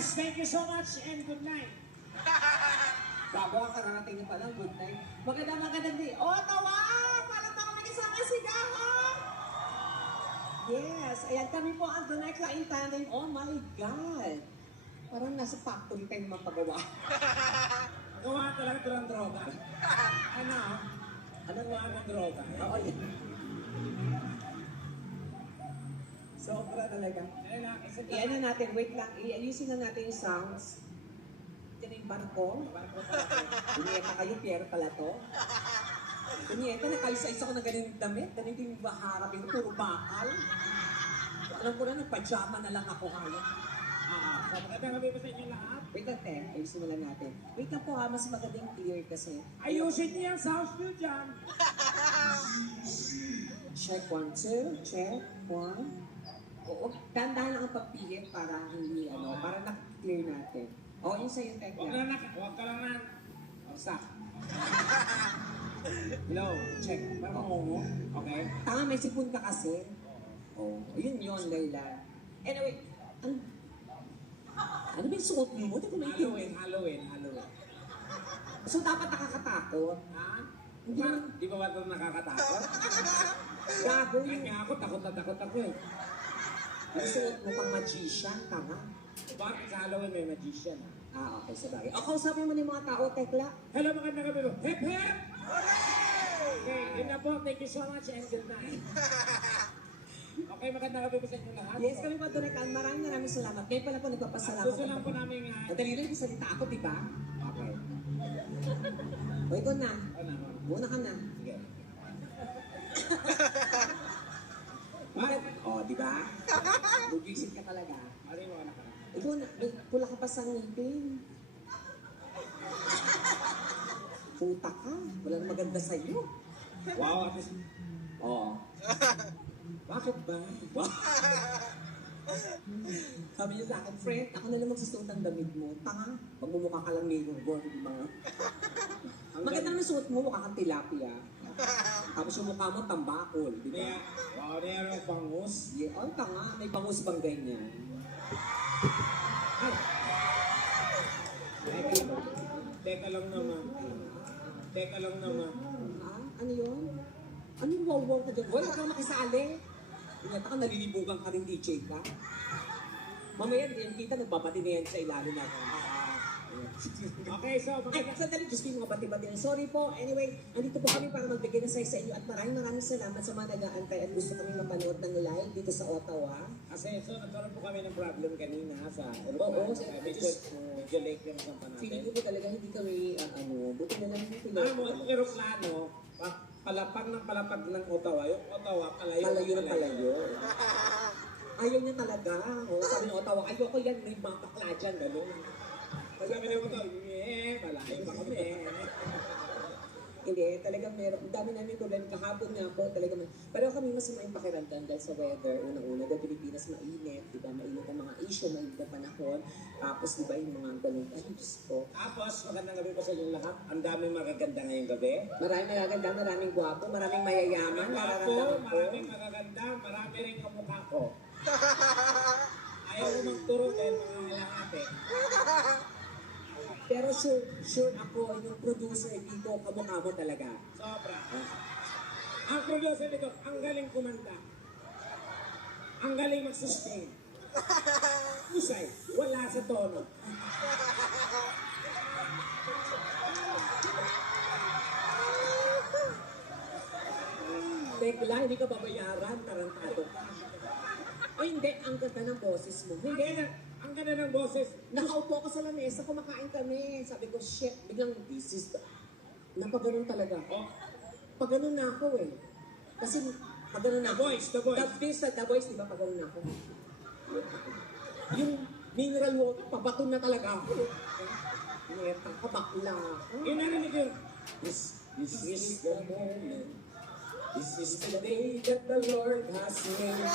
Yes, thank you so much and good night. Bago ang kararating niyo pala, good night. Magandang day. Ottawa! Paano pa kami kasama sigawan? Yes, ayan kami po ang Dunay Kaintanin. Oh my God! Parang nasa factory tayo mapagawa. Gawa talaga ito ng droga. Ano? Ano gawa ng droga? Oo, yan. Sobra talaga. Ayun lang, isa Iyan na natin, wait lang. Iayusin na natin yung sounds. Yan yung barko. Bunyeta kayo, Pierre pala to. Bunyeta, nakaisa-isa ko na ganun yung damit. Ganun yung baharap yung puro bakal. Alam ko na, nagpajama na lang ako ngayon. So, magandang gabi po sa inyo lahat. Wait lang, te. Ayusin mo lang natin. Wait lang po ha, mas magandang clear kasi. Ayusin niyo yung sounds niyo dyan. Check 1, 2. Check 1. Oo, dahan-dahan lang ang pagpihit para hindi, para na-clear natin. Oo, yun sa'yo, Tekla. Huwag ka lang na. Sak. Hello, check. Parang mo. Okay. Tama, may sipon ka kasi. Oh, yun, Layla. Anyway, ano ba yung suot mo? Hindi ko maintindihan. Halloween. So, dapat nakakatakot. Ha? Hindi naman. Di ba ba ito nakakatakot? Gago Kaya yun. nga ako, takot ako eh. Yung suot mo pang magician, tanga. Bakit sa Halloween may magician? Okay, sabagay. O, kausapin mo na yung mga tao, Tekla. Hello, magandang gabi po. Hip hip! Okay, yun na po. Thank you so much and good night. Okay, magandang gabi po sa inyo lahat. Yes, kami po, Turekan. Maraming salamat. Ngayon pala po nagpapasalamat. Gusto lang po namin Madali lang yung salita ako, di ba? Okay. O, ikaw na. Ano? Muna ka na. Sige. Bakit? O, di ba? Bugisit ka talaga. Ano yung mga nakaraan? Ikaw na, pula ka pa sa ngipin. Puta ka. Walang maganda sa'yo. Wow, at least... Oo. Bakit ba? Wow. Sabi niya sa akin, friend, ako na lang magsusuot ng damit mo. Tanga, magmumukha ka lang mayor board, di ba? Maganda naman suot mo, mukha kang tilapia. Tapos yung mukha mo, tambakol, di ba? Wow, na yung bangus. Yeah, oh, tanga, may bangus bang ganyan? Teka lang naman. Ano yun? Anong wow-wow ka dyan? Wala kang makisali. Inyata ka, nalilibugan ka rin DJ ka. Mamaya din kita, nagbabati na yan sa ilalim na. Okay, so... Ay, sandali, Diyos ko yung mga bati-bati. Sorry po. Anyway, andito po kami para magbigay ng sa inyo at maraming salamat sa mga nag-aantay at gusto kami mapanood ng live dito sa Ottawa. Kasi so, nagkaroon po kami ng problem kanina sa... Oo, medyo late yung sampa feeling natin. ko po talaga hindi kami, buti na lang dito. Alam mo, ang aeroplano, palapag ng Ottawa. Yung Ottawa, Palayo na palayo. Ayaw niya talaga. Sabi ng Ottawa, ayoko yan, may mga bakla dyan, gano'n. Sabi ng Ottawa, malayo pa kami. Hindi, talagang meron. Ang dami namin problem. Kahapon nga po, talagang. Pero kami mas may pakiramdam dahil sa weather. Unang-una, dahil Pilipinas mainit. Diba? Mainit ang mga issue, mainit ang panahon. Tapos, diba, yung mga ganun. Ay, Diyos ko. Tapos, magandang gabi po sa inyong lahat. Ang daming magaganda ngayong gabi. Maraming magaganda, maraming gwapo, maraming mayayaman. Nararamdaman ko. Maraming magaganda, marami rin kamukha ko. Ayaw ko magturo dahil mga ilang ate. Pero sure ako, yung producer dito, kamukha mo talaga. Sobra. Ang producer nito, ang galing kumanta. Ang galing mag-sustain. Usay, wala sa tono. Tekla, hindi ka babayaran, tarantado ka. O hindi, ang ganda ng boses mo. Hindi, Ang ganda ng boses. nakaupo ko sa lamesa, kumakain kami. Sabi ko, shit, biglang this is the... Napaganon talaga. Oh, Paganon na ako eh. Kasi paganon na The ako. Voice, The Voice. The Voice, di ba paganon na ako? Yung mineral water, pabaton na talaga ako. Neta ka, bakla. yun narinig yun. This is the moment. This is the day that the Lord has made.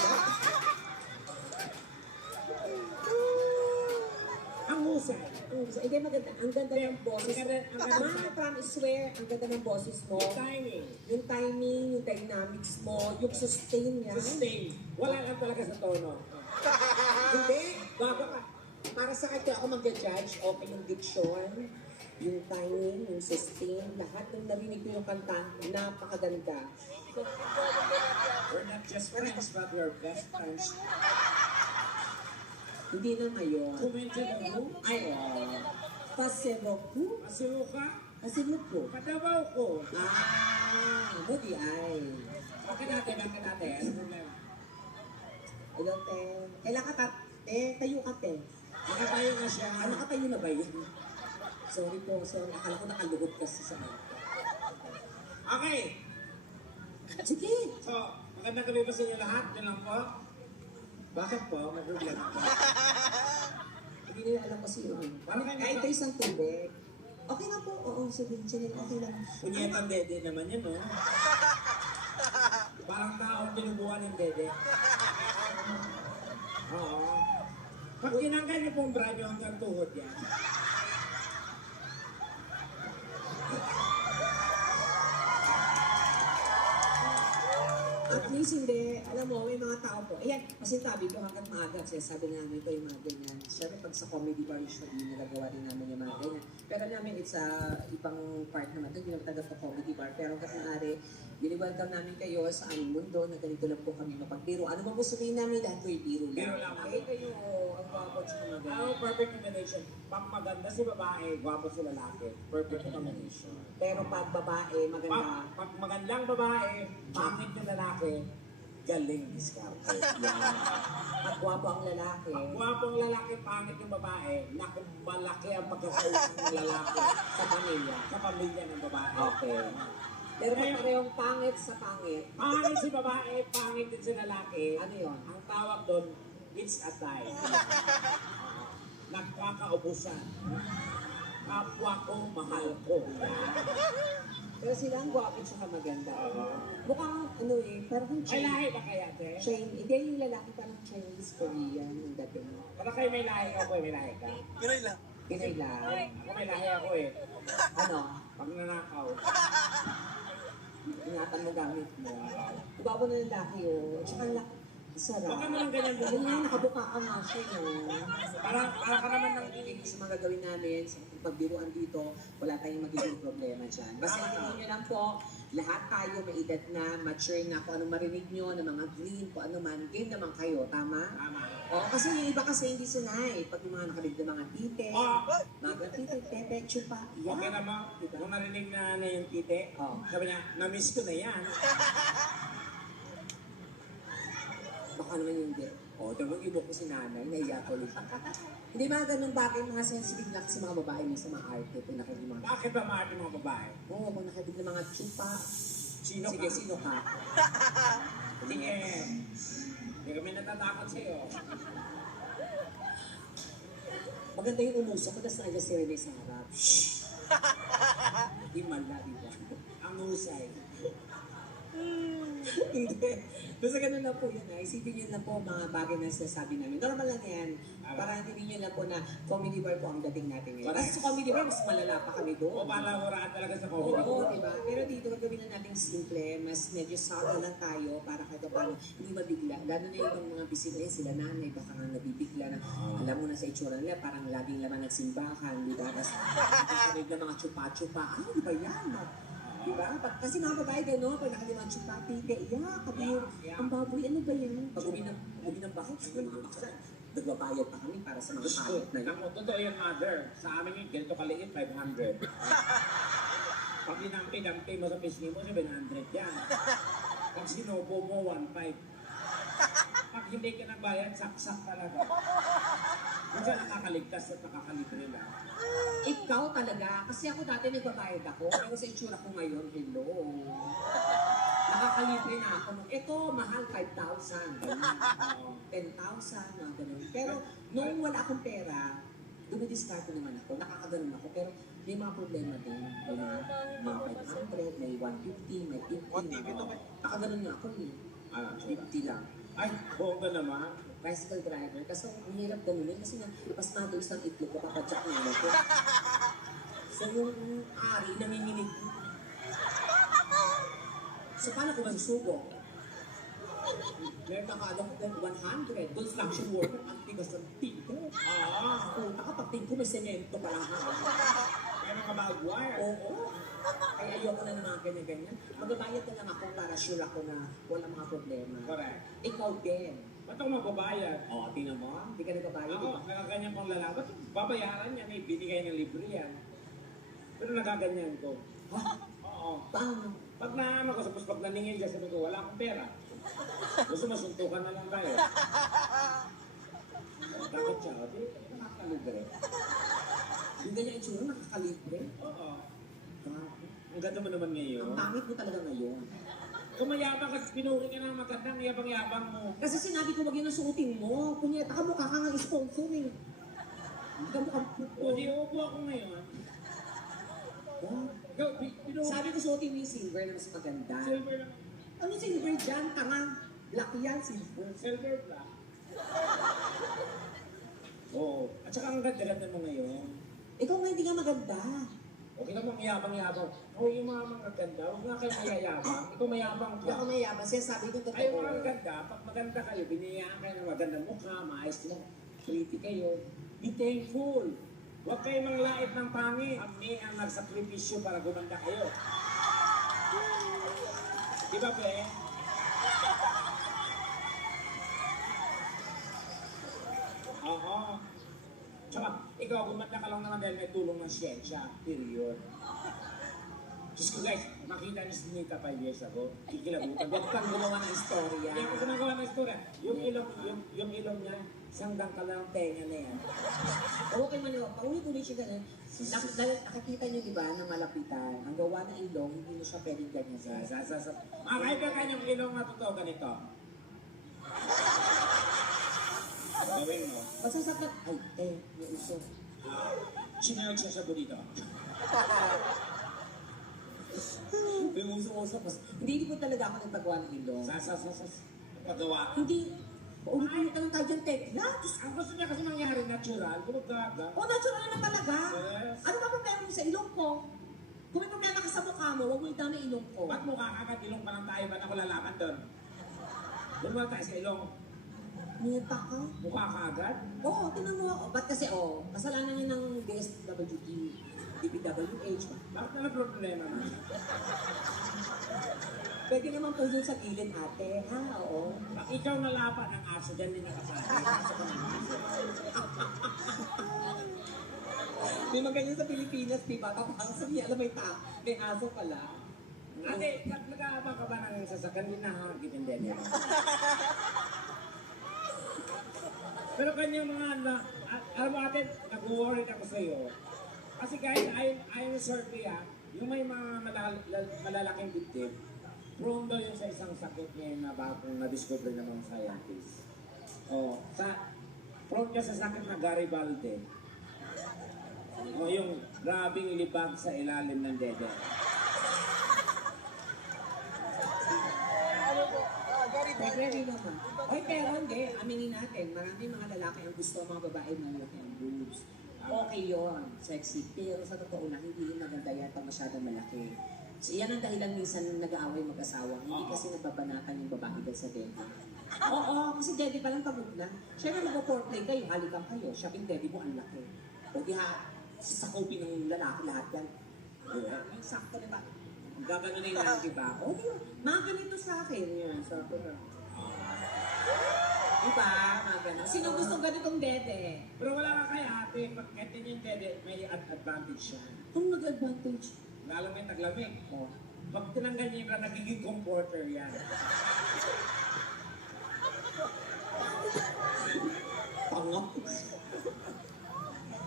Ang husay. Hindi maganda. Ang ganda ng boses mo. Ang ganda. Man, promise, swear, ang ganda ng boses mo. Timing. Yung timing, yung dynamics mo, yung sustain niya. Sustain. Wala lang talaga sa tono. Hindi. Bago ka. Para sa akin, ako mag-judge, okay yung diction, yung timing, yung sustain, lahat ng narinig ko yung kanta, napakaganda. We're not just friends, but we're best friends. Hindi na ngayon. Kumentin mo, Ay, Paseroku? masulo ka, Paseroku? kadabaw ko. Di ay. Bakit natin? Ano problema? Hello, te. Kailan ka tayo ka, te. Nakatayo na siya. Nakatayo na ba yun? Sorry po, sorry. Akala ko nakaluhod kasi sa akin. Okay. Sige. So, magandang gabi po sa inyo lahat. Yun lang po. Bakit po? May problema po. Hindi nila alam kasi yun. Kahit ito isang tubig. Okay na po. Oo, sige. Sige, okay lang. Punyetang dede naman yun, no? Parang taong binubuhan ng dede. Oo. Pag tinanggal niyo pong bra niyo hanggang tuhod yan. At least hindi, alam mo, may mga tao po. Ayan, kasi sabi ko hanggang maaga, kasi sabi namin ito yung mga ganyan. Siyempre pag sa comedy bar usually, nagagawa din namin yung mga ganyan. Pero namin, it's ibang part naman. Ito, hindi naman taga sa comedy bar. Pero hanggang maaari, welcome namin kayo sa aming mundo na ganito lang po kami mapagbiro. Ano bang gusto rin namin? Lahat ko biro lang. Biro lang. Okay kayo, ang gwapo at saka maganda. Ang perfect combination. Pag maganda si babae, gwapo si lalaki. Perfect combination. Pero pag babae, maganda. Pag magandang babae, pangit yung lalaki, galing diskarte. Yan. Pag gwapo ang lalaki, Pag gwapong lalaki, pangit yung babae, naku, malaki ang pagkakausap ng lalaki sa pamilya. sa pamilya ng babae. Okay. Pero pag parehong pangit sa pangit, Pangit si babae, pangit din si lalaki. ano yun? Ang tawag doon, it's a tie. Nagkakaubusan. Kapwa ko, mahal ko. Pero sila ang gwapo at saka maganda. Mukhang ano parang May Chinese. lahi ba kaya, te? Hindi yung lalaki parang Chinese, Korean, yung dating. Para kayo may lahi ako, may lahi ka. Pinay lang. Ako may lahi ako eh. Ano? Pag nanakaw. Ingatan mo gamit mo. Gwapo na yung lalaki At saka sarap. Baka naman ganyan Yun nga, nakabuka ka nga siya, no? Para ka naman ng Hindi sa mga gagawin namin, sa pagbiruan dito, wala tayong magiging problema dyan. Basta hindi nyo lang po, lahat tayo may edad na, mature na, kung anong marinig nyo, ng mga green, kung ano man, game naman kayo, tama? Tama. Oo, kasi yung iba kasi hindi sanay. Pag yung mga nakarinig ng mga tite, mga tite, pepe, chupa, yan. Okay naman, kung narinig na yung tite, Oo. sabi niya, na-miss ko na yan. Baka naman yung hindi. Diba ibo ko si nanay, naiya ko ulit. Hindi mga ganun bagay, mga sensitive na kasi mga babae yung sa mga arte, kung nakinig mga... Bakit ba mahal yung mga babae? Oo, kung nakinig ng mga chupa. Sino Sige, ka? sino ka? Sige. Hindi kami natatakot sa'yo. Maganda yung umusok ko, tapos nandiyan si Rene sa harap. Hindi man na, di ba? Ang husay. Hindi. Basta ganun lang po yun. Isipin nyo lang po mga bagay na sinasabi namin. Normal lang yan. Para hindi nyo lang po na comedy bar po ang dating natin ngayon. Kasi sa comedy bar, mas malala pa kami doon. O palahuraan talaga sa COVID. Oo, diba? Pero dito, gagawin na natin simple, mas medyo subtle lang tayo para kahit paano hindi mabigla. Lalo na yung mga bisita sila nanay, baka nga nabibigla na, alam mo na sa itsura nila, parang laging laman ng simbahan, di ba? Tapos, nakakarig na mga chupa-chupa. Di ba yan? Diba? Kasi mga babae gano'n, pag nakalimang chupa, tite, kabir, ang baboy, ano ba yan? Pag uwi ng bahay, gusto mga baksa. Nagbabayad pa kami para sa mga pangit na yun. Ako, totoo yun, mother. Sa amin yun, ganito kaliit, 500. Pag dinampi-dampi mo sa pisngi mo, 700 yan. Pag sinubo mo, 1.5. Pag hindi ka nagbayad, saksak talaga. Minsan nakakaligtas at nakakalibre lang. Ikaw talaga, kasi ako dati nagbabayad ako, pero sa itsura ko ngayon, hello. Nakakalibre na ako. Ito, mahal, 5,000. Ganun. 10,000, mga ganun. Pero noong wala akong pera, dumidiskarte naman ako, nakakaganon ako, pero may mga problema din. May mga 500, may 150, may 50. Nakaganon nga ako eh. 50 lang. Ay, bongga naman. Bicycle driver. Kasi ang hirap ganunin kasi nga, pas matulis ng itlog, mapapadyak na yun ako. So yung ari, nanginginig. So paano ko magsusubo? Meron na ka, 100. Construction worker, tigas ng tinko. Ah, Puta ka, pag tinko may semento pa lang. kaya nakabag wire. Oo. Ay, ayoko na ng mga ganyan-ganyan. Magbabayad na lang ako para sure ako na walang mga problema. Correct. Ikaw din. Ba't ako magbabayad? Oo, tingnan mo. Hindi ka nagbabayad. Ako, nagaganyan kong lalaki. Ba't babayaran yan? May binigay ng libre yan. Pero nagaganyan ko. Ha? Oo. Paano? Pag naano ko, tapos pag naningil ka, sabi ko, wala akong pera. Gusto masuntukan na lang tayo. Bakit siya? Di, nakakalibre. Yung ganyan itsura, nakakalibre. Oo. Grabe. Ang ganda mo naman Ang ngayon. pangit mo talaga ngayon. Kung mayabang ka, pinuri ka ng magandang yabang-yabang mo. Kasi sinabi ko wag yun ang suotin mo. Punyeta ka, mukha ka nga sponsor eh. Hindi ka mukhang O, di uupo ako ngayon. Ikaw, pinuri. Sabi ko suotin mo yung silver na mas maganda. Silver lang. Ano silver dyan? Tanga. Black yan, silver. Silver black. Oo. At saka ang ganda-ganda mo ngayon. Ikaw nga hindi nga maganda. Okay na mong yabang-yabang. O, yung mga maganda, huwag nga kayo mayayabang. Ikaw mayabang Hindi ako ka. mayabang. Siya sabi ko Ay, totoo. mga maganda, pag maganda kayo, biniyaan kayo ng magandang mukha, maayos mo, pretty kayo, be thankful. Huwag kayo manglait ng pangit. Kami ang nagsakripisyo para gumanda kayo. Di ba, Be? Oo. Tsaka, ikaw, gumanda ka lang naman dahil may tulong ng siyensya. Period. Diyos ko guys, makita niyo si Nita 5 years ago, kikilabutan. Huwag kang gumawa ng istorya. Hindi ako gumagawa ng istorya. Yung ilong niya, isang dangkal lang ang tenga na yan. Oo, kay Manila, paulit-ulit siya ganun. Nakikita niyo, di ba, na malapitan. Ang gawa ng ilong, hindi na siya pwedeng ganyan sa... Kahit ka kanyang ilong na totoo ganito. Gawin mo. Masasakat, ay, may uso. Sinayag siya sa dito. May uso-uso. Hindi ko talaga ako nagpagawa ng ilong. Pagawa. Hindi, paulit-ulit lang tayo dyan, tekla. Ang gusto niya kasi mangyari natural, gumagaga. O, natural naman talaga. Yes. Ano ba problema mo sa ilong ko? Kung may problema ka sa mukha mo, huwag mo itama ilong ko. Ba't mukha kagad ilong pa lang tayo? Ba't ako lalaman doon? Doon mo tayo sa ilong. Neta ka? Mukha ka agad? Oo, tinan mo ako. Ba't kasi, kasalanan niya ng DSWD, DPWH. Bakit na problema mo? Pwede naman po dun sa gilid, ate. Ha, oo. Pag ikaw nalapan ng aso, dyan din nakasali. Aso ka ng aso. May mga ganyan sa Pilipinas, di ba? Kapag sabi, alam may aso pala. Ate, nag-aabang ka ba ng sasakyan? Hindi nakakakit hindi niya. Pero kanyang mga alam mo ate, nag-worried ako sa'yo. Kasi kahit ayon sa survey yung may mga malalaking dibdib, prone daw yun sa isang sakit ngayon na bagong na-discover ng mga scientists. Prone ka sa sakit na Garibaldi. Yung grabing libag sa ilalim ng dede. Pwede naman. Oy, pero hindi. Aminin natin, maraming mga lalaki ang gusto mga babae malaki ang boobs. Okay yun, sexy. Pero sa totoo lang, hindi rin maganda yan pag masyadong malaki. So, yan ang dahilan minsan nag-aaway mag-asawa. Hindi kasi nagbabanatan yung babae dahil sa daddy. Oo, kasi daddy pa lang pagod na. Siya na mag-foreplay kayo, halikan kayo. Siya yung daddy mo ang laki. O di ha, sasakupin ng lalaki lahat yan. Yung sakto na ba? Gagano na yung lalaki ba? O di ba? Mga ganito sa akin yan. Sakto na. Diba? Mga ganun. Sino gustong ganitong dede? Pero wala ka kay ate, pag ete yung dede, may advantage siya. Kung nag-advantage? Lalo may taglamig. Oh. Pag tinanggal niya yung nagiging comforter yan. Pangak.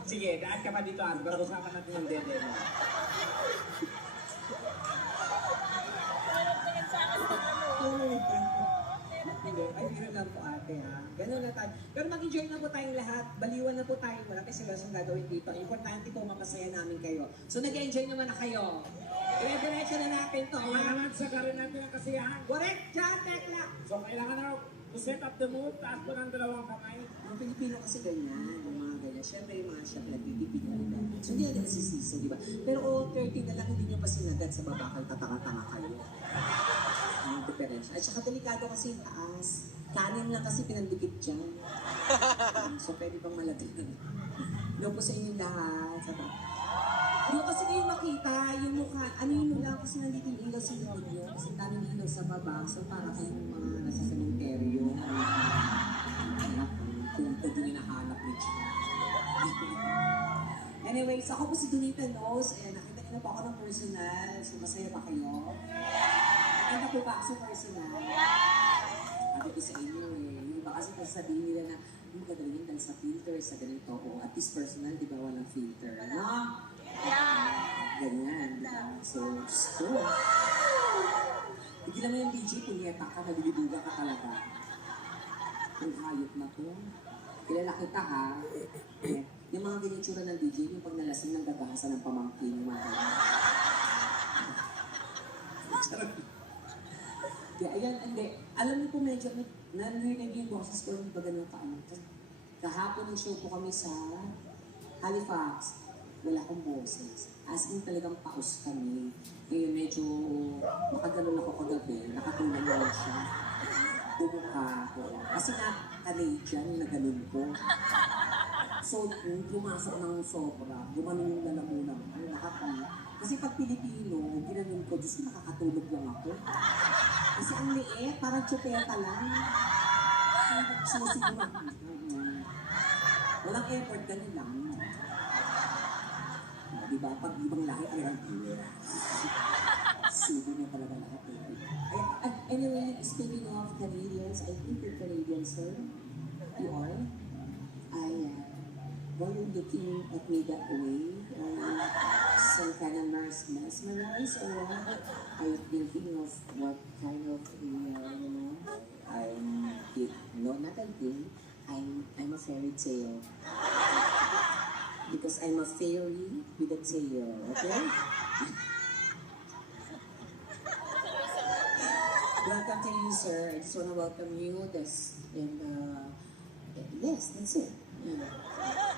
Sige, daan ka pa dito, pag-usapan natin yung dede mo. Hindi, ay biro lang po ate ha. Ganun na tayo. Pero mag-enjoy na po tayong lahat. Baliwan na po tayo. Wala kasi seryosong gagawin dito. Importante po mapasaya namin kayo. So nag-enjoy naman na kayo. Dire-diretso na natin to. Ha? Kailangan sa karin natin ang kasiyahan. Correct! Diyan, tekla! So, kailangan na to set up the mood, taas mo ng dalawang kamay. Ang Pilipino kasi ganyan. Yung mga ganyan. Siyempre yung mga siya pinagtitipid na rin. So hindi na nasisiso, di ba? Pero 30 na lang hindi nyo pa sinagad sa babakal. Tatanga-tanga kayo. Hindi rin siya. At saka delikado kasi yung taas. Kanin lang kasi pinandikit dyan. So, pwede bang malagyan? Hello po sa inyo lahat. Hindi kasi kayo makita yung mukha. Ano yung mukha kasi nandito yung ilaw sa likod nyo. Kasi daming ilaw sa baba. So, para kayong mga nasa cementerio. Kung ito din hinahanap ni Chika. Anyways, ako po si Donita Knows. Nakita niyo na po ako ng personal. So, masaya ba kayo? Nakita po ba ako sa personal? Sabi ko sa inyo yung iba kasi sabihin nila na yung magagaling dahil sa filter, sa ganito. O at least personal, di ba, walang filter. No? Ganyan, di ba? So, hindi naman yung DJ, punyeta ka, nalilibuga ka talaga. Yung hayop na to. Kilala kita ha. Yung mga ganyan tsura ng DJ, yung pag nalasing ng gagahasan ng pamangkin, yung mga yeah, ayan, hindi. Alam niyo po medyo, narinig yung boses ko yung baga ng paano. Kahapon ng show po kami sa Halifax. Wala akong boses. As in talagang paus kami. Ngayon medyo makaganon ako kagabi. Nakatulong lang siya. Bumuka ako. Kasi nga, Canadian na ganun ko. So, pumasok ng sobra. Gumanon yung lalamunan ko. Kasi pag Pilipino, ginanon ko, Diyos ko, nakakatulog lang ako. Kasi ang liit, parang tsupeta lang. Sinisigurang. Walang effort, ganun lang. Diba? Pag ibang lahi, ay lang. Subo niya talaga lahat. Anyway, speaking of Canadians, I think you're Canadian, sir. You are? Why are you looking at me that way? Some kind of mesmerized or what? Are you thinking of what kind of, no, not I think. I'm a fairy tale. Because I'm a fairy with a tail, okay? Welcome to you, sir. I just want to welcome you. Yes, that's it.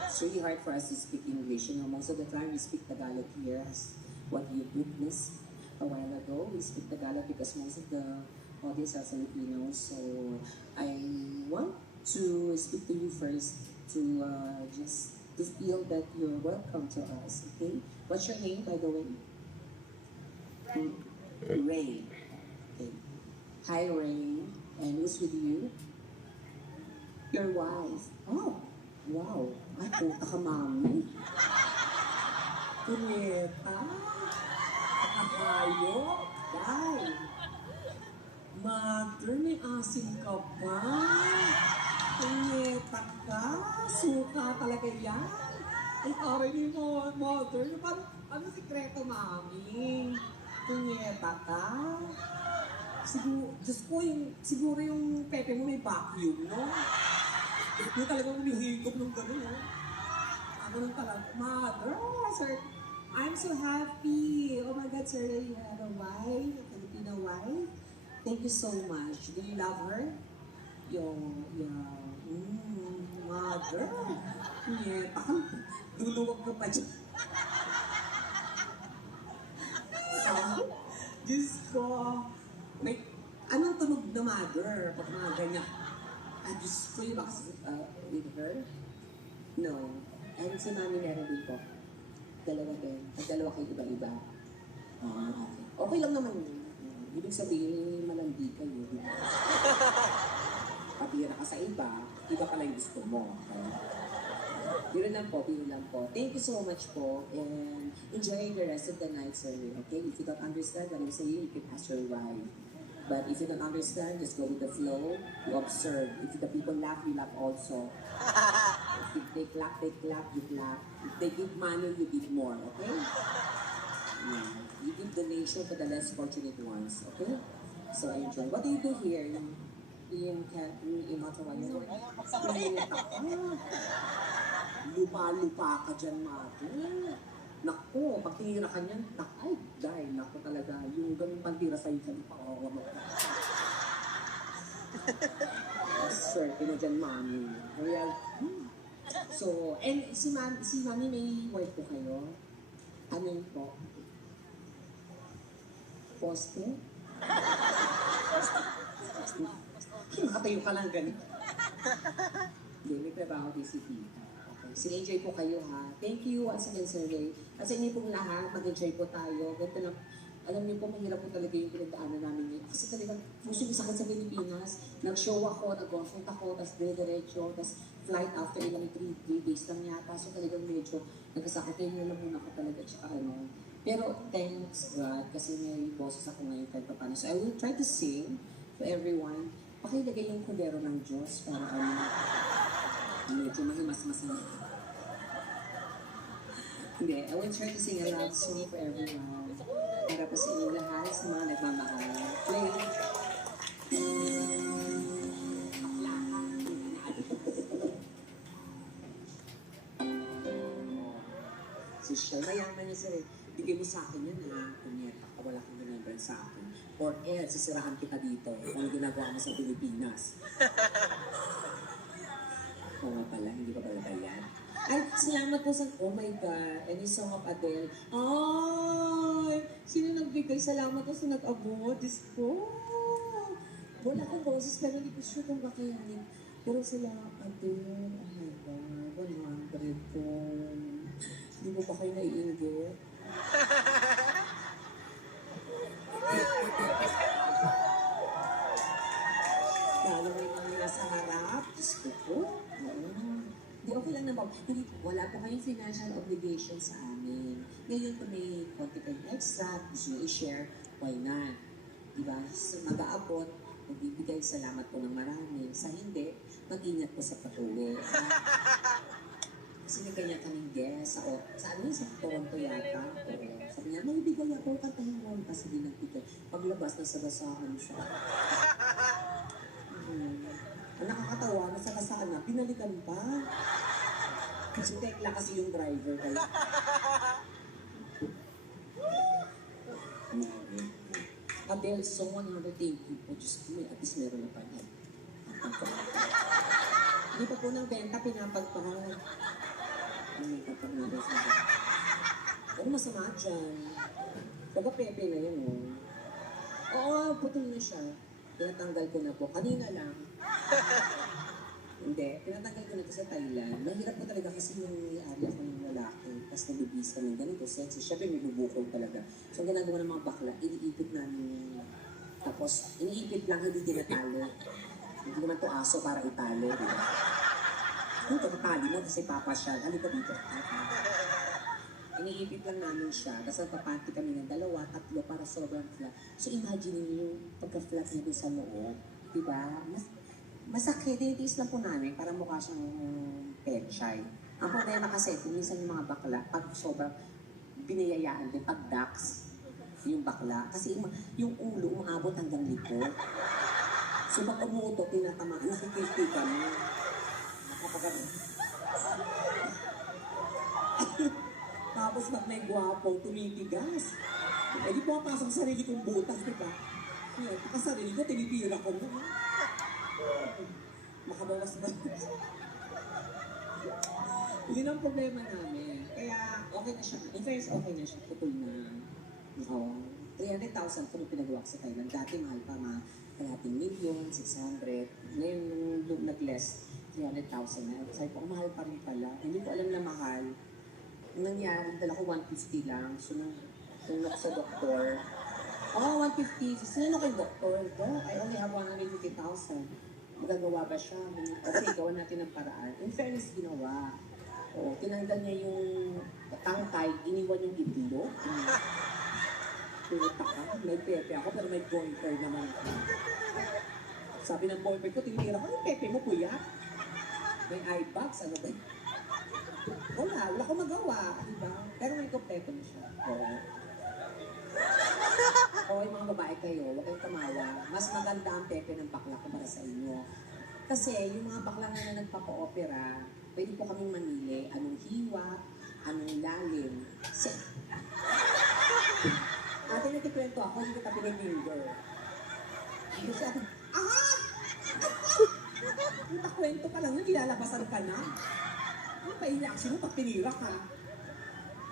It's really hard for us to speak English. Most of the time we speak Tagalog here, as what you witnessed a while ago. We speak Tagalog because most of the audience are Filipinos. So I want to speak to you first to just to feel that you're welcome to us. Okay? What's your name, by the way? Ray. Okay. Hi, Ray. And who's with you? Your wife. Oh. Wow, ay puta ka mami. Punyeta. Nakakayo. Day. Mother, may asim ka ba? Punyeta ka. Suka talaga yan. Ang aray ni mother. Ano sikreto, mami? Punyeta ka. Siguro yung pepe mo may vacuum, no? Yung talagang umihigop ng gano'n, no? Ganun talaga. Mother, sir, I'm so happy. Oh my God, sir, you have a wife, a Filipino wife. Thank you so much. Do you love her? Mother. Yeah, luluwag ka pa dyan. Diyos ko. May, anong tunog na mother pag mga ganyan? Diyos ko yung with her? No. And si mami meron din po. Dalawa din. At dalawa kayo iba-iba. Okay. Okay lang naman yun. Ibig sabihin, malandi kayo. Pabira ka sa iba pala yung gusto mo. Biro lang po. Thank you so much po. And enjoy the rest of the night, sir. Okay? If you don't understand what I'm saying, you can ask your wife. But if you don't understand, just go with the flow. You observe. If the people laugh, you laugh also. If they clap, you clap. If they give money, you give more. Okay? Yeah. You give donation to the less fortunate ones. Okay? So enjoy. What do you do here in Ottawa? Lupa ka dyan, mother. Naku, pag tinira ka niyan, ay, dahil, naku talaga, yung ganun pantira sa'yo sa lupa, mo. Sir, na dyan, mami. Kaya, So, and si mami may work po kayo? Ano yun po? Poste? Poste nakatayo ka lang ganito. Hindi, may trabaho din si Tita. Okay. So, enjoy po kayo ha. Thank you once again, Sir Ray. At sa inyo pong lahat, mag-enjoy po tayo. Ganito lang. Alam niyo po, mahirap po talaga yung pinagdaanan namin ngayon. Kasi talagang puso ko sakit sa Pilipinas. Nag-show ako, nag-offroad ako, tapos dire-diretso, tapos flight after ilang 3 days lang yata. So talagang medyo nagkasakit. Kaya lang muna ako talaga. Tsaka ano. Pero thanks God, kasi may boses ako ngayon kahit pa paano. So I will try to sing to everyone. Pakilagay yung kudero ng Diyos para medyo mahimas-masan. Hindi, I will try to sing a love song for everyone. Para po sa inyo lahat, sa mga nagmamahal. Play. Si Shell, mayaman niya sir. Bigay mo sa akin yan ha. Punyeta ka, wala kang remembrance sa akin. Or else, sisirahan kita dito kung ginagawa mo sa Pilipinas. Oo nga pala, hindi ka pala yan. Ay, salamat po sa, oh my God, any song of Adele. Ay, sino nagbigay? Salamat po sa nag-abot. Diyos ko. Wala akong boses, pero hindi ko sure kung kakayanin. Pero sila, Adele, oh my God, 100 po. Hindi mo pa kayo naiinggit? Lalo may mga nasa harap. Diyos ko po. Hindi, okay lang naman. Hindi, wala po kayong financial obligation sa amin. Ngayon, kung may konti kayong extra, gusto nyo i-share, why not? Diba? So, mag-aabot, magbibigay salamat po ng marami. Sa hindi, mag-ingat po sa patuloy. Kasi may kanya kaming guest sa ano sa Toronto yata. Sabi niya, may bigay ako, kantahin mo. Kasi di nagbigay. Paglabas, nasagasaan siya. Ang nakakatawa, nasagasaan na, pinalikan pa. Kasi tekla kasi yung driver kayo. Adele, so 100 thank you po. Diyos ko, at least meron na pa niya. Hindi pa po ng benta, pinapagpahal. May kapag-nabas na. Ano masama dyan? Taga-pepe na yun, oh. Oo, putol na siya. Tinatanggal ko na po. Kanina lang. Hindi, tinatanggal ko na ito sa Thailand. Mahirap po talaga kasi yung may-ari ako ng lalaki. Tapos nabibis kami ganito, sexy. Siyempre may bubukol talaga. So, ang ginagawa ng mga bakla, iniipit namin. Tapos, iniipit lang, hindi tinatalo. Hindi naman to aso para italo, di ba? Kung tatali mo, kasi papa siya. Halika dito. Iniipit lang namin siya. Tapos nagpapanti kami ng 2, 3 para sobrang flat. So, imagine niyo yung pagka-flat niya doon sa noo. Di ba? Masakit, tinitiis lang po namin para mukha siyang pechay. Ang problema kasi, kung minsan yung mga bakla, pag sobrang binayayaan din, pag ducks, yung bakla. Kasi yung ulo, umaabot hanggang likod. So pag umuutot, tinatamaan, nakikilti kami. Tapos pag may gwapo, tumitigas. Eh di pumapasok sa sarili kong butas, di ba? Kaya sarili ko, tinitira ko na. Makabawas ba? Yun ang problema namin. Kaya okay na siya. In fairness, okay na siya. Putol na. Oo. 300,000 po nung pinagawa ko sa Thailand. Dati mahal pa mga 1,000,000, 600. Ngayon, nung nag-less, 300,000 na. Sabi ko, mahal pa rin pala. Hindi ko alam na mahal. Ang nangyari, dala ko 150 lang. So, nung sa doktor, 150. Sino kay doktor? I only have 150,000. Magagawa ba siya? Okay, gawa natin ng paraan. In fairness, ginawa. Oo, tinanggal niya yung tangkay, iniwan yung itlog. Puta ka, may pepe ako, pero may goiter naman ako. Sabi ng boyfriend ko, tinira ko, yung pepe mo, kuya. May eye bags, ano ba? Wala akong magawa, diba? Pero may kompleto na siya. Oo. O yung mga babae kayo, huwag kayong tamawa. Mas maganda ang pepe ng bakla kumpara sa inyo. Kasi yung mga bakla na nagpapa-opera, pwede po kaming manili anong hiwa, anong lalim. Ate, nagkikwento ako, hindi kita pinifinger. Hindi siya, nagkwento ka lang, nilalabasan ka na. Ano pa yung reaction mo pag tinira ka?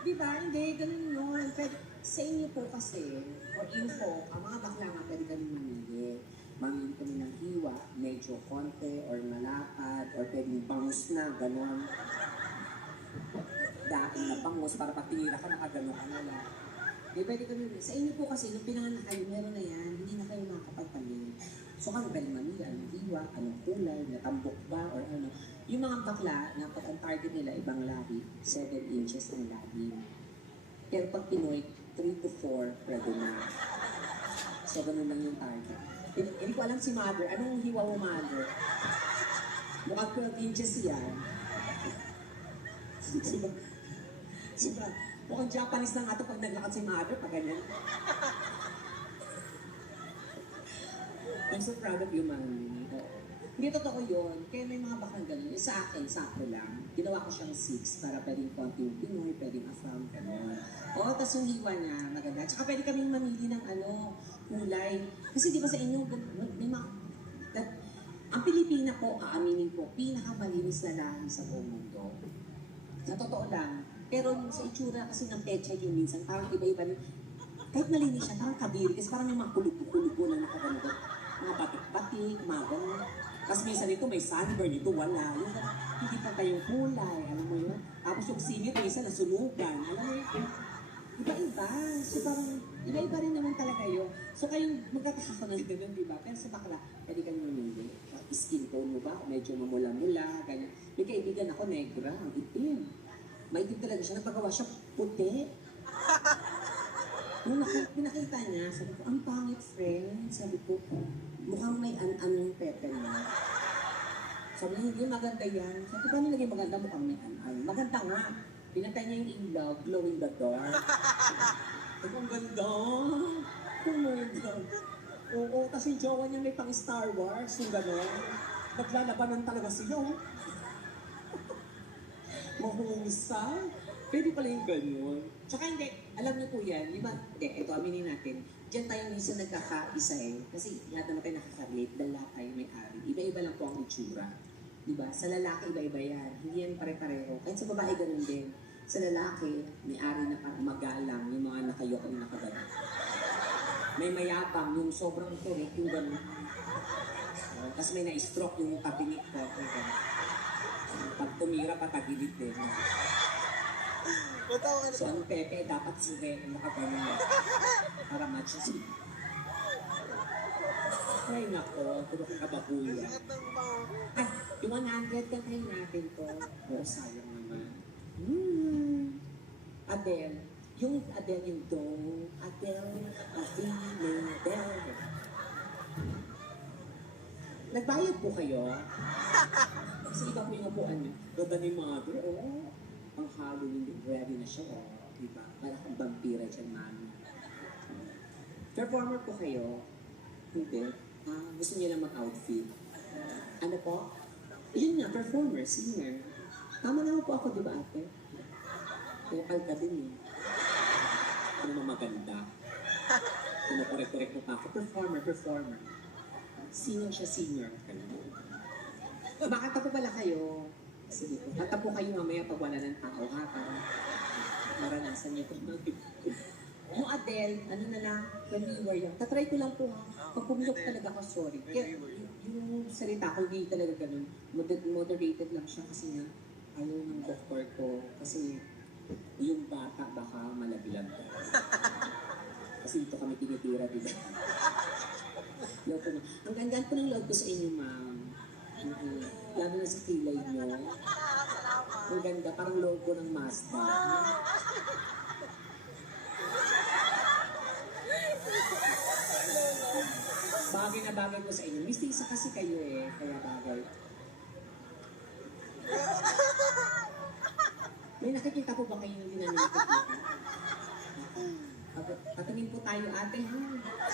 Diba? Hindi, ganun yun. Pero sa inyo po kasi, or info, ang mga bakla nga pwede kami mamili. Mamili kami ng hiwa, may medyo konti or malapad or pwedeng bangus na, gano'n. Daing na bangus para pag tinira ka, nakagano ka na lang. Di pwede ka nun. Sa inyo po kasi, nung pinanganak kayo, meron na yan, hindi na kayo makakapagpalit. So kung galing mamili, anong hiwa, anong kulay, natambok ba, or ano. Yung mga bakla, na pag ang target nila, ibang lahi, 7 inches ang lahi. Pero pag Pinoy, 3 to 4, pwede na. So ganun lang yung target. Hindi ko alam si mother, anong hiwa mo mother? Mukhang 12 inches yan. Diba? Diba? Mukhang Japanese na nga ito pag naglakad si mother, pag ganyan. I'm so proud of you, Mami. Hindi totoo yun. Kaya may mga bakang ganun. Yung sa akin, sakto lang. Ginawa ko siyang 6 para pwedeng konting Pinoy, pwedeng Afam, gano'n. Oo, tapos yung hiwa niya, maganda. Tsaka pwede kaming mamili ng kulay. Kasi di ba sa inyo, may mga... ang Pilipina po, aaminin po, pinakamalinis na lahi sa buong mundo. Sa totoo lang. Pero sa itsura kasi ng pecha yun minsan, parang iba-iba rin. Kahit malinis siya, parang kabiri. Kasi parang may mga kulubo-kulubo na nakagano'n. Mga batik-batik, mga gano'n. Tapos minsan ito may sunburn, ito wala. Yung hindi pa tayong kulay, alam mo yun? Tapos yung singit, minsan nasunugan. Alam mo yun? Iba-iba. So parang, iba-iba rin naman talaga yun. So kayong magkataka ko ng ganun, di ba? Pero sa bakla, pwede kang mamili. Skin tone mo ba? Medyo mamula-mula, ganyan. May kaibigan ako, negra, ang itim. Maitim talaga siya, nagpagawa siya puti. Nung pinakita niya, sabi ko, ang pangit, friend. Sabi ko, mukhang may an-an yung pepe niya. Sabi niya, hindi maganda yan. Sabi ko, paano naging maganda? Mukhang may an-an. Maganda nga. Pinatay niya yung ilaw, glow in the dark. Sabi ko, ang ganda. Oh my God. Oo, kasi yung jowa niya may pang Star Wars, yung gano'n. Naglalabanan talaga siya. Mahusay. Pwede pala yung gano'n. Tsaka hindi, alam niyo po yan, di ba? Hindi, ito aminin natin. Diyan tayo minsan nagkakaisa eh. Kasi lahat naman tayo nakaka-relate, dahil lahat tayo may-ari. Iba-iba lang po ang itsura. Di ba? Sa lalaki, iba-iba yan. Hindi yan pare-pareho. Kahit sa babae, ganun din. Sa lalaki, may-ari na parang magalang, yung mga nakayoko na nakagano. May mayabang, yung sobrang correct, yung gano'n. Tapos may na-stroke yung tabinik ko. Pag tumira, patagilid din. So, ang pepe, dapat sire, nakagano. Para match siya. Ay, nako, puro kababuya. Ah, yung 100 kantahin natin to. Oo, sayang naman. Adele. Yung Adele, yung do. Adele, a feeling Adele. Nagbayad po kayo? Kasi iba po yung upuan niyo. Ganda ni mother, oo. Ang Halloween, ready na siya, oh. Diba? Para kang vampira dyan, mami. Performer po kayo? Hindi. Gusto niyo lang mag-outfit. Ano po? Yun nga, performer, singer. Tama naman po ako, di ba ate? Vocal ka din eh. Ano maganda? Ano korek-korek mo pa ako? Performer. Singer siya, singer. Bakit po pala kayo? Sige po. Kata po kayo mamaya pag wala ng tao, ha? Para maranasan niyo po. Yung Adele, ano na lang, when we were young. Tatry ko lang po, ha? Pag pumilok talaga ako, sorry. Kaya yung salita ko, hindi talaga ganun. Moderated lang siya kasi nga, ayaw ng doctor ko. Kasi yung bata baka malaglag. Kasi dito kami tinitira, di ba? Ang gandaan po ng love ko sa inyo, ma'am. Lalo na sa kilay nyo. Ang ganda, parang logo ng Mazda. Bagay na bagay ko sa inyo. Mistisa kasi kayo eh, kaya bagay. May nakikita po ba kayo hindi na nakikita? Patingin po tayo ate ha.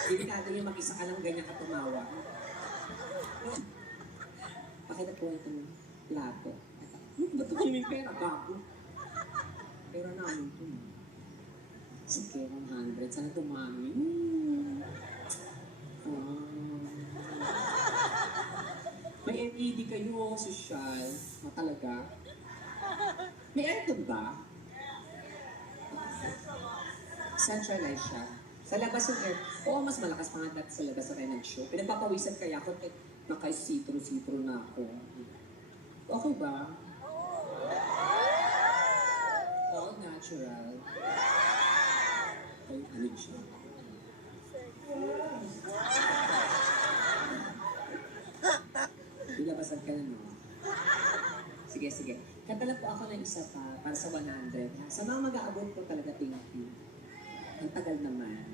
Delikado yung mag-isa ka lang ganyan ka tumawa. Pakita po ito ng plato. Ba't ito yung pera? Bago. Pera namin ito. Sige, 100. Sana tumami. May LED kayo, social. Talaga. May aircon ba? Centralized siya. Sa labas yung air. Oo, mas malakas pa nga dati sa labas sa Renag Show. Pinagpapawisan kaya ako. Naka-sitro-sitro na ako. Okay ba? All natural. Ay, ano siya? Ilabasan ka na, no? Sige, sige. Kanta lang po ako ng isa pa para sa 100. Ha? Sa mga mag-aabot ko talaga, thank you. Ang tagal naman.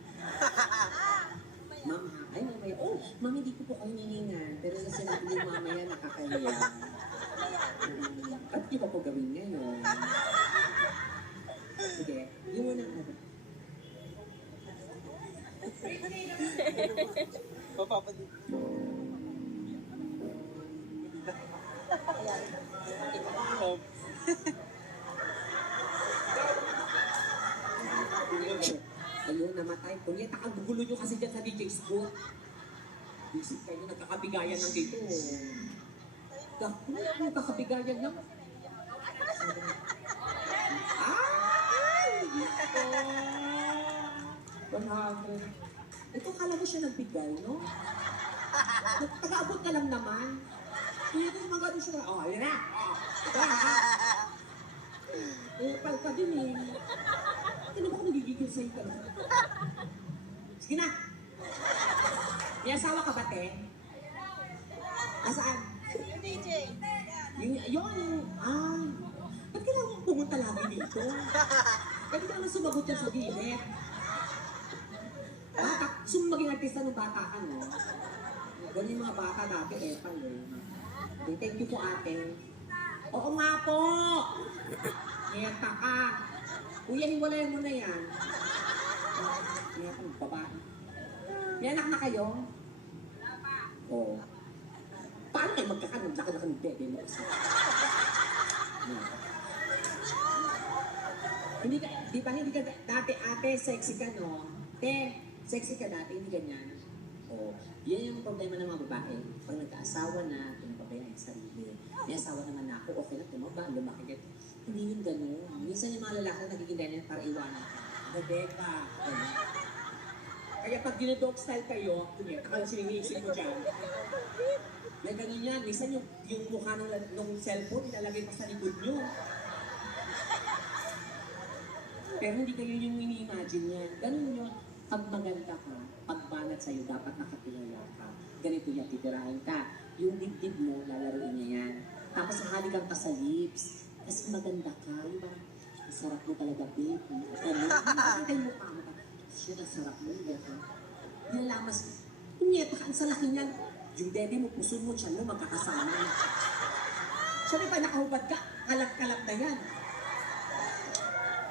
Ma'am, ha? Ay, mamaya. Oh, ma'am, hindi ko po kayo niningan. Pero sa sinabi niyo mamaya, nakakahiya. Ba't di ba po gawin ngayon? Sige, yun muna ako. Papapadi. Ayun, namatay. Kunyeta, ang gugulo nyo kasi dyan sa DJ's booth. Isip kayo, nagkakabigayan ng dito. Nagkakabigayan ng... Ay! Dito! 100. Ito, kala mo siya nagbigay, no? Taga-abot ka lang naman. Kaya ito yung mga gano'n siya. Oh, ayan na! Oh, ito na! Eh, palka din eh. Ano ba ako nagigigil sa'yo ka? Sige na! May asawa ka ba, te? Asaan? Yung DJ. Yung, ba't kailangan mong pumunta lagi dito? Pwede ka naman sumagot yan sa gilid. Bata, maging artista ng bata ka, no? Ganun yung mga bata dati, pal, eh. Thank you po, ate. Oo nga po! Ngeta ka! Kuya, hiwalayan mo na yan. Ngeta, babae. May anak na kayo? Wala pa. Oo. Paano kayo magkakaroon? Laki na ng bebe mo kasi. Hindi ka, hindi ka dati ate, sexy ka, no? Te, sexy ka dati, hindi ganyan. Oo. Yan yung problema ng mga babae. Pag nagkaasawa na, pinapabayaan sa sarili. May asawa naman na ako, okay na, tumaba, lumaki ka. Hindi yun gano'n. Minsan yung mga lalaki nagiging ganyan para iwanan ka. Rebecca. Kaya pag dinodog style kayo, akala siningisip mo dyan. May ganun yan. Minsan yung mukha ng cellphone, ilalagay pa sa likod nyo. Pero hindi kayo yung ini-imagine yan. Ganun yun. Pag maganda ka, pag banat sa'yo, dapat nakatulala ka. Ganito yan, titirahin ka. Yung dibdib mo, lalaroin niya yan. Tapos hahalikan ka sa lips. Kasi maganda ka. Yung parang, ang sarap mo talaga, babe. Ganun. Hindi yung mukha mo. Shit, ang sarap mo. Yan lamas. Punyeta ka, ang sa laki niyan. Yung dede mo, puso mo, tiyan mo, magkakasama. Siyempre pa nakahubad ka, kalag-kalag na yan.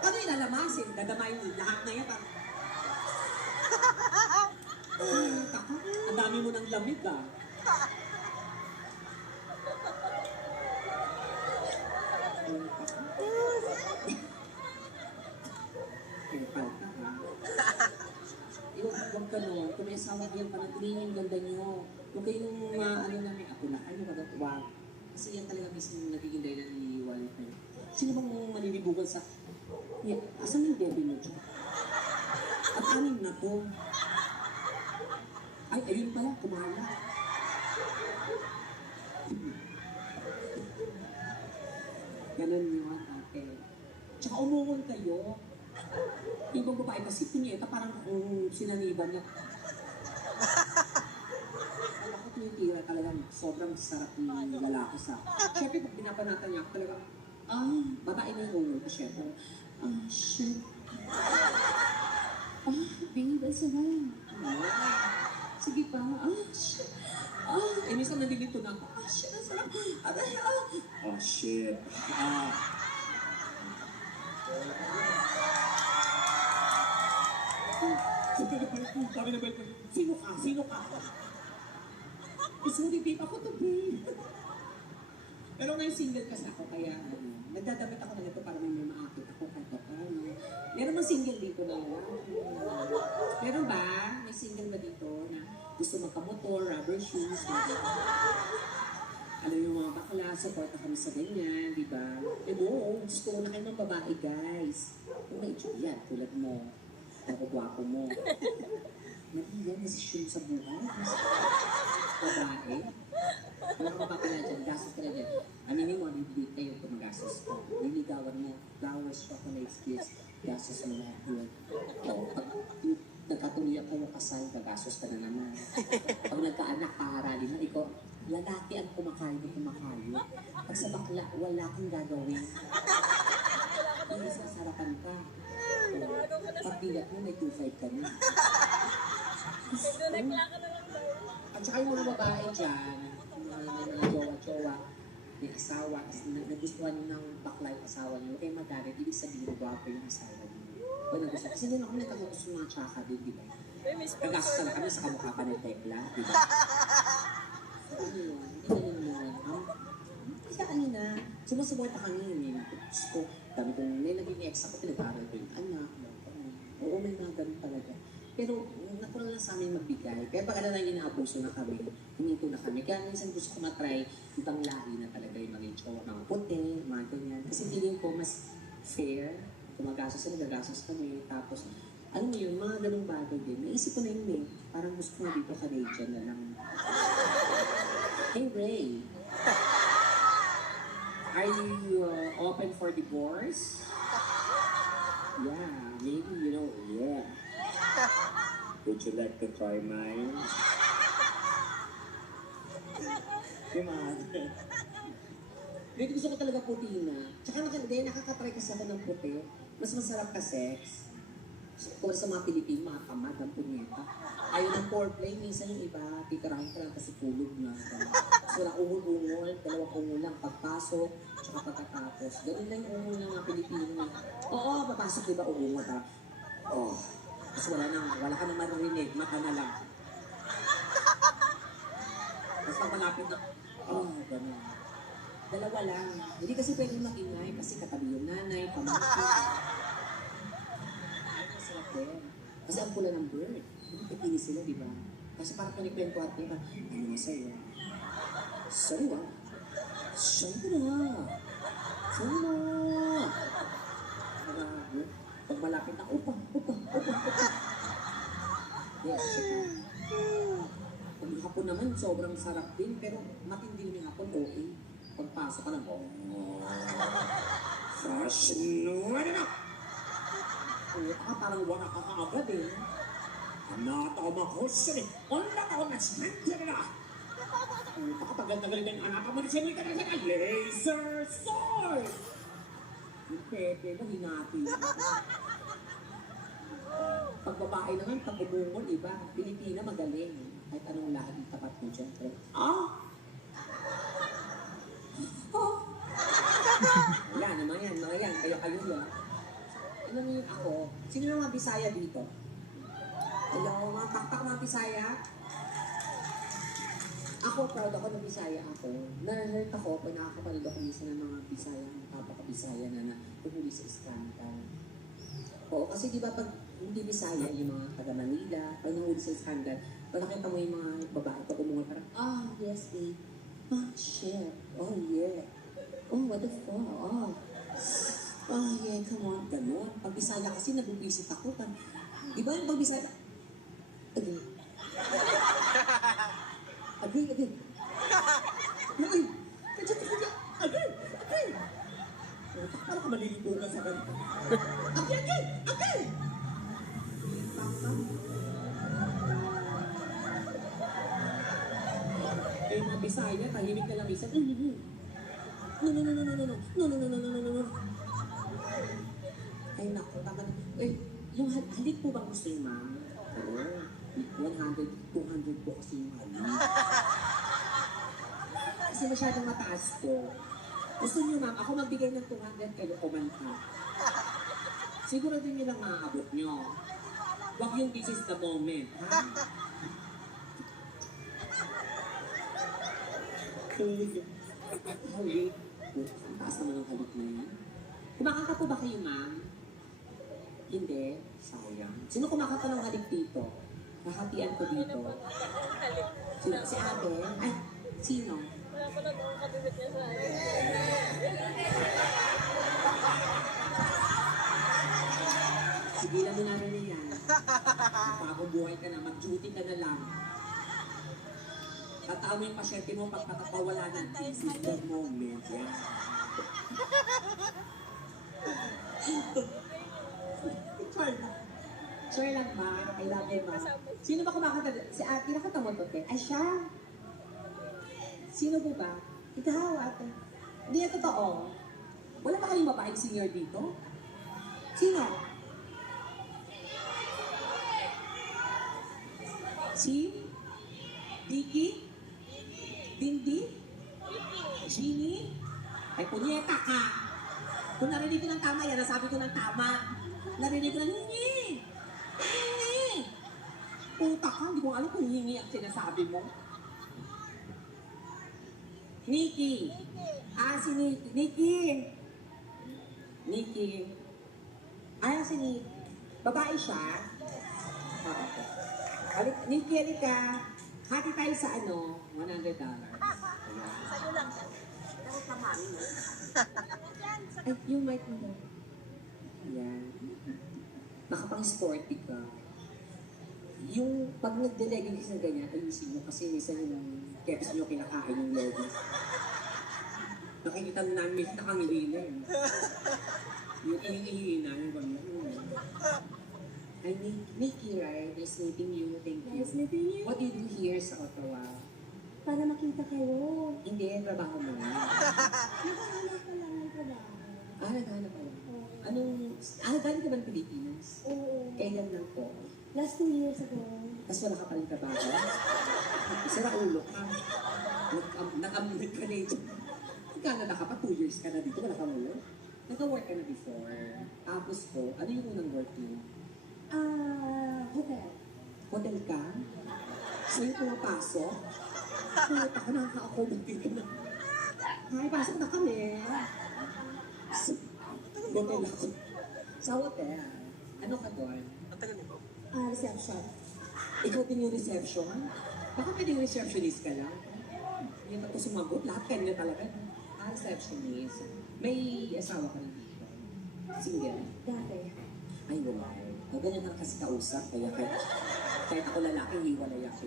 Ano yung lalamasin? Dadamayin mo lahat na yan. Taka, ang dami mo ng lamig ah. Huwag ka nun. Kung may asawa kayo, parang tingin yung ganda nyo. Huwag kayong ano na may ako na kayo, wag. Kasi yan talaga mismo nagiging dahil na niliwala kayo. Sino bang manilibugan sa... Yeah, asan yung baby mo dyan? At anin na to? Ay, ayun pala, kumala. Ganun yun, ate. Tsaka umungol kayo. Ibang babae kasi punyeta parang sinaniban niya. Ay, ako tumitira talagang sobrang sarap ng lalaki sa... Siyempre, pag pinapanatan niya ako talagang, babae na yung ungol ko, syempre. Shit. Babe, ang sarap. Sige pa. Shit. Minsan nandilito na ako. Shit, ang sarap. Aray, Oh, shit. Sabi na ba ito? Sino ka? Sino ka? Sorry, babe. Ako to, babe. Pero ngayon single kasi ako, kaya nagdadamit ako na ito para may maakit ako kahit ako. Meron bang single dito na wala? Meron ba? May single ba dito na gusto magkamotor, rubber shoes? Alam yung mga bakla, support na kami sa ganyan, di ba? Oo, gusto ko na kayo ng babae, guys. Kung may yan, tulad mo. Ako gwapo mo. Mali yan, desisyon sa buhay. babae. Kung ako mapapala dyan, gastos ka na dyan. Aminin mo, bibigay kayo kung magastos ko. Niligawan mo, flowers, chocolates, gifts, gastos mo lahat yun. O, pag nagkatuloy ako ng kasal, gagastos ka na naman. Pag nagkaanak, paaralin mo, ikaw, lalaki ang kumakain ng kumakain. Pag sa bakla, wala kang gagawin. Hindi sa sarapan ka. Pag bilat mo, may 2.5 ka na. At saka yung mga babae dyan, may mga jowa-jowa, may asawa, nagustuhan nyo ng bakla yung asawa nyo, kayo magalit, ibig sabihin, gwapo yung asawa nyo. O nagustuhan, kasi din ako nagkagusto ng mga tsaka din, di ba? Nagastos na kami sa kamukha pa ng Tekla, di ba? So ano yun, hindi na nilungan. Kasi kanina, sumusuporta kami yun eh. Diyos ko, dami kong may naging ex ako, pinag-aaral ko yung anak. Oo, may mga ganun talaga. Pero natural lang sa amin magbigay. Kaya pag ano na inaabuso na kami, huminto na kami. Kaya minsan gusto ko na-try ibang lahi na talaga yung mga jowa, mga puti, mga ganyan. Kasi feeling ko mas fair. Kung magasos sila, gagasos kami. Tapos, ano mo yun, mga ganung bagay din. Naisip ko na yun eh. Parang gusto ko na dito Canadian na lang. Hey Ray, are you open for divorce? Yeah, maybe, you know, yeah. Would you like to try mine? Come on. Dito gusto ko talaga puti na. Tsaka nakakatry kasi ako ng puti. Mas masarap ka sex. Kung sa mga Pilipino, mga tamad ang punyeta. Ayaw ng foreplay, minsan yung iba, titirahin ka lang kasi tulog na. So, wala ungol-ungol, dalawang ungol lang, pagpasok, tsaka pagkatapos. Ganun lang yung ungol ng mga Pilipino. Oo, papasok, diba, ungol ha? Oh, kasi wala ka nang maririnig, mata na lang. Basta malapit na, ganun. Dalawa lang. Hindi kasi pwede makingay kasi katabi yung nanay, pamangkin. Kasi ang pula ng bird. Ikinis sila, di ba? Kasi parang panikwento at diba, ano nga sa'yo? Sa'yo ah. Siyempre na. Sa'yo na. Pag malapit na, upa. Yes, sika. Pag hapon naman, sobrang sarap din, pero matindi yung hapon, okay. Pagpasok ka lang, fashion, ano na? Parang wala ka kaagad eh. Anata ko mga question eh. Wala ako na spender na. Tagal-tagal din anak mo na siya ka na laser sword. Yung pepe mo, hinati. Pag babae naman, pag umungol, iba. Pilipina magaling. Kahit anong lahat yung tapat mo dyan. Yan, mga yan. Kayo yan. Ano mo yung ako? Sino yung mga Bisaya dito? Hello, mga taktak mga Bisaya? Ako, proud ako na Bisaya ako. Na-hurt ako pag nakakapanood ako minsan ng mga Bisaya, mga kapaka-Bisaya na tuhuli sa skandal. Oo, kasi di ba pag hindi Bisaya, yung mga taga Manila, pag nahuli sa skandal, pag nakita mo yung mga babae pag umungol, parang, yes, babe. Shit. Oh, yeah. Oh, what the fuck? Yeah, come on. Ganon. Pag Bisaya kasi, nabubisit ako. Iba yung pag Bisaya. Again. Again. Again. Parang ka maliligo ka sa kanila. Again. Eh, mga Bisaya, tahimik na lang isa. No. Ay, naku, tama na. Yung halik po ba gusto yung ma'am? Oo. 100, 200 po kasi yung halik. Kasi masyadong mataas po. Gusto niyo ma'am, ako magbigay ng 200 kayo kumanta. Siguro din nyo lang maaabot nyo. Huwag yung this is the moment, ha? Halik. Ang taas naman ang halik na yan. Kumakanta po ba kayo, ma'am? Hindi. Sayang. Sino kumakanta ng halik dito? Nakatian ko dito. Si ate? Ay, sino? Wala pa na itong katibit niya sa akin. Sigilan mo namin na yan. Pagong buhay ka na, mag-duty ka na lang. Tatao mo yung pasyente mo pagkakawala ng the moment. Yan. Sure lang, ma. I love you, ma. Sino ba kumakanta? Si ate, nakanta mo to, te? Ay, siya. Sino po ba? Ikaw, ate. Hindi na totoo. Wala ba kayong babaeng senior dito? Sino? Si? Vicky? Dindi? Jeannie? Ay, punyeta ka! Kung narinig ko ng tama yan, nasabi ko ng tama. Narinig ko ng hingi! Hingi! Puta ka, hindi ko alam kung hingi ang sinasabi mo. Nikki! Ah, si Nikki. Nikki! Nikki. Ah, si Nikki. Babae siya? Ah, okay. Nikki, halika. Hati tayo sa ano, $100. Sa'yo lang. Dapat pa mami mo. Ay, yung mic mo. Yan. Nakapang sporty ka. Yung pag nag-delegate ng ganyan, ayusin mo kasi minsan yung keps nyo kinakain yung logos. Nakikita namin nakangili na yun. Yung ihingi na yung ganyan. Ay, Nikki, right? Nice meeting you. Thank you. Nice meeting you. What do you do here sa Ottawa? Para makita kayo. Hindi, trabaho mo. Nakahanap ka lang ng trabaho. Ah, naghanap ka lang. Oo. Galing ka ba ng Pilipinas? Oo. Kailan lang po? Last 2 years ago. Tapos wala ka palang trabaho? Sira ulo ka. Nag-amunit ka na ito. Canada ka pa, 2 years ka na dito, wala kang ulo. Nag-work ka na before. Tapos po, ano yung unang work mo? Hotel. Hotel ka? Sa'yo pumapasok? Puta ka, nakaka-accommodate ka na. Ay, pasok na kami. Hotel ako. Sa hotel, ano ka doon? Reception. Ikaw din yung reception? Baka pwede yung receptionist ka lang? Yung tapos sumagot, lahat kanina talaga. Receptionist. May asawa ka na dito? Single? Dati. Ay, wala. Ganyan lang kasi kausap, kaya kahit ako lalaki, hiwalay ako.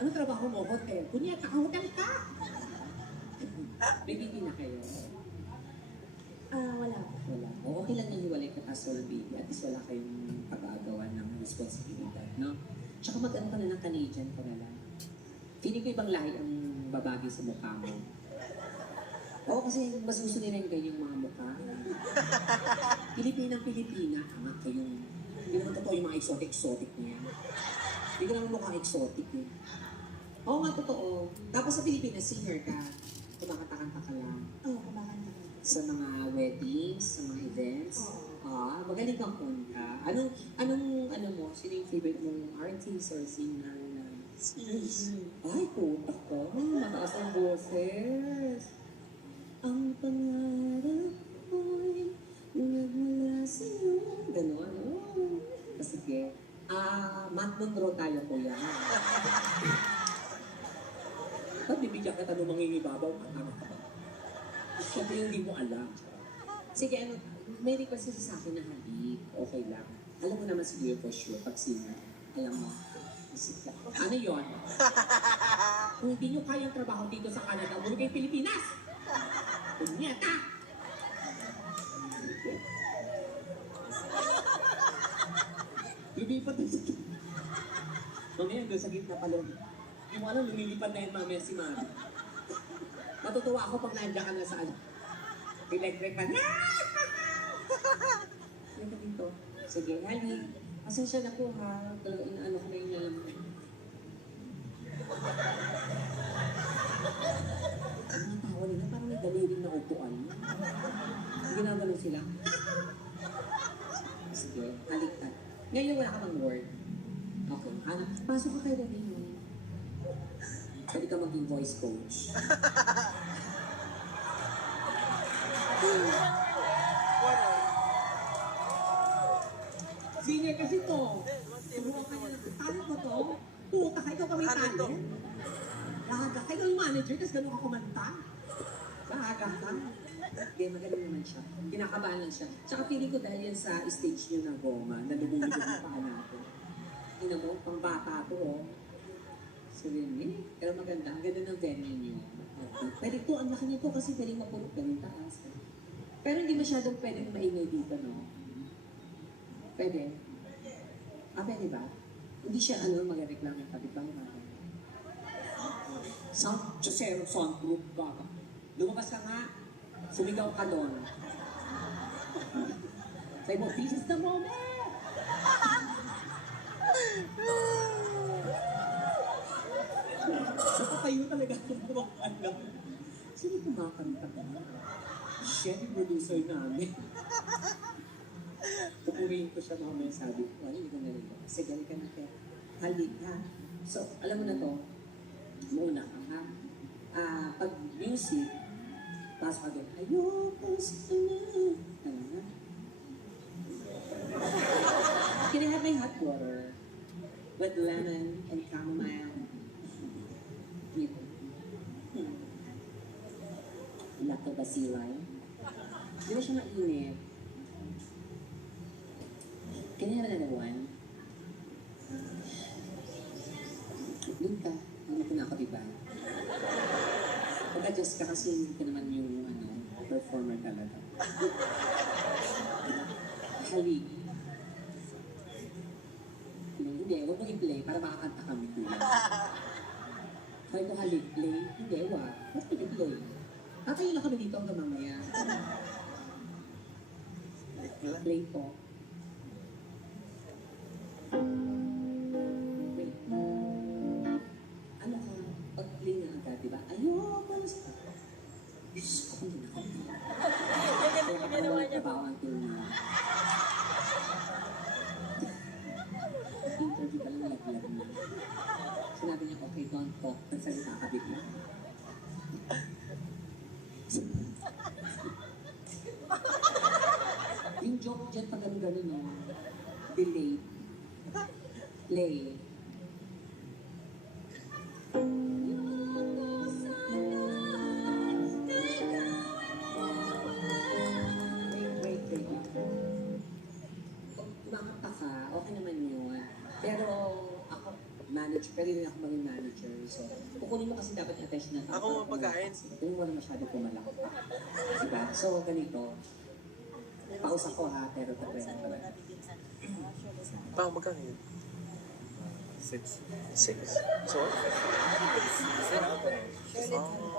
Ano trabaho mo? Hotel? Kunya, hotel ka! May baby na kayo? Wala. Wala. O, okay lang yung hiwalay ka tapos walang baby. At least wala kayong pag-aagawa ng responsibilidad, no? Tsaka mag-ano ka na ng Canadian ka na lang. Feeling ko ibang lahi ang babagi sa mukha mo. Oo, kasi mas gusto nila yung ganyang mga mukha. Pilipinang-Pilipina. Tama kayong... Hindi naman totoo yung mga exotic niya. Hindi ko naman mukhang exotic eh. Oo nga, totoo. Tapos sa Pilipinas, singer ka. Kumakanta-kanta ka lang. Oo, kumakanta ko. Sa mga weddings, sa mga events. Magaling kang kunta. Ano mo? Sino yung favorite mong artist or singer na? Ay, puta ka. Mataas ang boses. Ang pangarap ko'y nagmula sa'yo. Ganon, oh. Sige. Matt Monroe tayo, kuya. Ba't bibigyan ka tanong mangingibabaw? Ano ka ba? Siyempre yung hindi mo alam. Sige, may request kasi sa akin na halik. Okay lang. Alam mo naman siguro for sure, pag singer. Alam mo, isip lang. Ano yun? Kung hindi nyo kayang trabaho dito sa Canada, muli kayo Pilipinas! Punyeta! Lumipat na sa gitna. Mamaya doon sa gitna pala. Hindi mo alam, lumilipad na yan mamaya si Mami. Matutuwa ako pag nandiyan ka na sa ano. Electric ka na! Yan ka dito. Sige, honey. Pasensya na po ha. Talaga inaano ko na yung alam mo. Ang tawa nila, parang may daliling na upuan. Ginagano sila. Sige, haliktad. Ngayon wala ka bang word. Okay, pasok ka kayo rin mo. Pwede ka maging voice coach. Senior kasi to. Turuan ka niya ng talent mo to. Puta ka, ikaw pa may talent. Lahaga ka, ikaw yung manager, tapos gano'n ka kumanta. Lahaga ka. Hindi, magaling naman siya. Kinakabahan lang siya. Tsaka feeling ko dahil yan sa stage niyo na goma, na lumulubog yung paa natin. Tingnan mo, pang bata to, oh. So, si Rene. Pero maganda. Ang ganda ng venue niyo. Pwede to, ang laki nito kasi pwedeng mapulot ka ng taas. Pero hindi masyadong pwedeng maingay dito, no? Pwede? Pwede ba? Hindi siya mag-reklamo ng kapitbahay natin. Soundproof ka. Lumabas ka nga. Sumigaw ka doon. Say mo, this is the moment! Nakakayo talaga ang kumakanta. Sino kumakanta ka? Siya, yung producer namin. Pupurihin ko siya mamaya, sabi ko, hindi ko narinig. Kasi galing ka na kaya. Halik ha. So, alam mo na to, muna ka ha. Pag music, pasok ka doon, ayoko sa na. Ano na? Can I have my hot water with lemon and chamomile? Lactobacilli. Di ba siya mainit? Can I have another one? Doon ka. Nandito na ako, diba? Pag-adjust ka kasi hindi ka naman yung performer talaga. Halik. Hindi, huwag mo i-play para makakanta kami kuya. Sabi ko halik, play. Hindi, wag. Ba't ko i-play? Kakayo lang kami dito hanggang mamaya. Play po. Wait. Ano ka? Pag-play na agad, diba? Ayoko na sa... Diyos ko, hindi na kami. Kaya kapag trabaho ang tulong na. Interview ka lang naglag na. Sinabi niya, okay, don't talk. Nagsalita ka bigla. Yung joke dyan pag gano'n, no? Delay. Lay. Wait. Kung kumakanta ka, okay naman yun. Pero ako, manager, pwede rin ako maging manager. So, kukunin mo kasi dapat yung attention natin. Ako mga pagkain. Ito yung wala masyado pumalak. Diba? So, ganito. Paus ako ha, pero tapos talaga. Pa, magkano yun? 6. So? Oh.